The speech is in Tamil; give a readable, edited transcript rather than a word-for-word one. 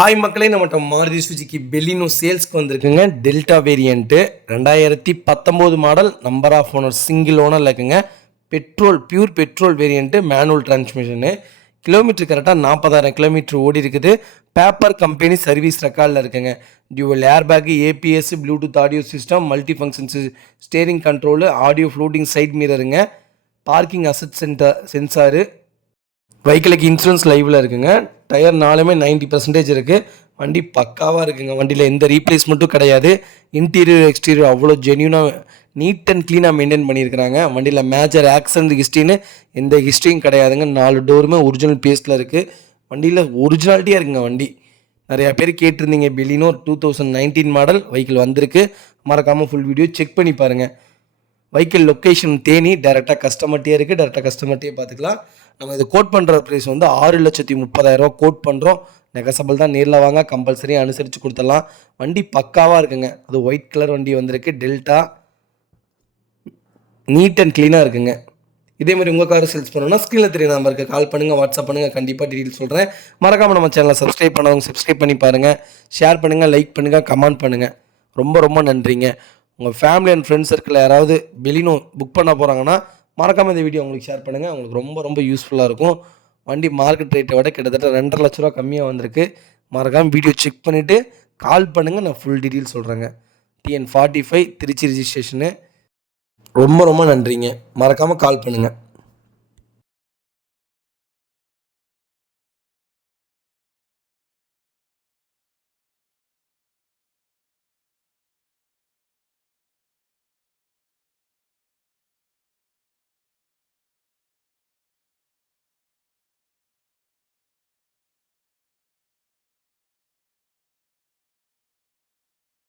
ஹாய் மக்களே, நம்மகிட்ட மாருதி சுஜுக்கி பெலினோ சேல்ஸ்க்கு வந்திருக்குங்க. Delta variant 2019 model, number of owner single ஓனரில் இருக்குங்க. Pure petrol variant, manual transmission. Kilometre கரெக்டாக 40,000 கிலோமீட்டர் ஓடி இருக்குது. பேப்பர் கம்பெனி சர்வீஸ் ரெக்கார்டில் இருக்குங்க. Dual airbag, ABS, bluetooth audio system, multi functions steering control, audio floating side மிரருங்க. Parking assist sensor. வெஹிக்கிளுக்கு இன்சூரன்ஸ் லைவில் இருக்குங்க. டயர் 90% இருக்குது. வண்டி பக்காவாக இருக்குங்க. வண்டியில் எந்த ரீப்ளேஸ்மெண்ட்டும் கிடையாது. இன்டீரியர் எக்ஸ்டீரியர் அவ்வளோ ஜென்யூனாக நீட் அண்ட் க்ளீனாக மெயின்டைன் பண்ணியிருக்கிறாங்க. வண்டியில் மேஜர் ஆக்சிடென்ட் ஹிஸ்ட்ரின்னு எந்த ஹிஸ்ட்ரியும் கிடையாதுங்க. 4 டோருமே ஒரிஜினல் பேஸில் இருக்குது. வண்டியில் ஒரிஜினாலிட்டியாக இருக்குங்க. வண்டி நிறையா பேர் கேட்டிருந்தீங்க. பெலினோ 2019 மாடல் வெஹிக்கிள் வந்திருக்கு. மறக்காமல் ஃபுல் வீடியோ செக் பண்ணி பாருங்கள். Vehicle location Theni. டேரெக்டாக கஸ்டமர்ட்டே இருக்குது. டேரெக்டாக கஸ்டமர்ட்டே பார்த்துக்கலாம். நம்ம இது கோட் பண்ணுற ப்ரைஸ் வந்து 6,30,000 கோட் பண்ணுறோம். நெகசபிள் தான். நேரில் வாங்க, கம்பல்சரி அனுசரித்து கொடுத்துடலாம். வண்டி பக்காவாக இருக்குங்க. அது ஒயிட் கலர் வண்டி வந்திருக்கு. டெல்டா நீட் அண்ட் க்ளீனாக இருக்குங்க. இதே மாதிரி உங்கள் கார் சேல்ஸ் பண்ணணும்னா ஸ்க்ரீனில் தெரிய நம்பருக்கு கால் பண்ணுங்கள், வாட்ஸ்அப் பண்ணுங்கள். கண்டிப்பாக டீட்டெயில் சொல்கிறேன். மறக்காமல் நம்ம சேனலை சப்ஸ்கிரைப் பண்ணவங்க சப்ஸ்கிரைப் பண்ணி பாருங்கள். ஷேர் பண்ணுங்கள், லைக் பண்ணுங்கள், கமெண்ட் பண்ணுங்கள். ரொம்ப ரொம்ப நன்றிங்க. உங்கள் ஃபேமிலி அண்ட் ஃப்ரெண்ட்ஸ் சர்க்கிளில் யாராவது பெலினோ புக் பண்ண போகிறாங்கன்னா மறக்காமல் இந்த வீடியோ உங்களுக்கு ஷேர் பண்ணுங்கள். உங்களுக்கு ரொம்ப ரொம்ப யூஸ்ஃபுல்லாக இருக்கும். வண்டி மார்க்கெட் ரேட்டை விட கிட்டத்தட்ட 2.5 லட்ச ரூபா கம்மியாக வந்திருக்கு. மறக்காமல் வீடியோ செக் பண்ணிவிட்டு கால் பண்ணுங்கள். நான் ஃபுல் டீட்டெயில் சொல்கிறேங்க. TN 45 திருச்சி ரிஜிஸ்ட்ரேஷனு. ரொம்ப ரொம்ப நன்றிங்க. மறக்காமல் கால் பண்ணுங்கள்.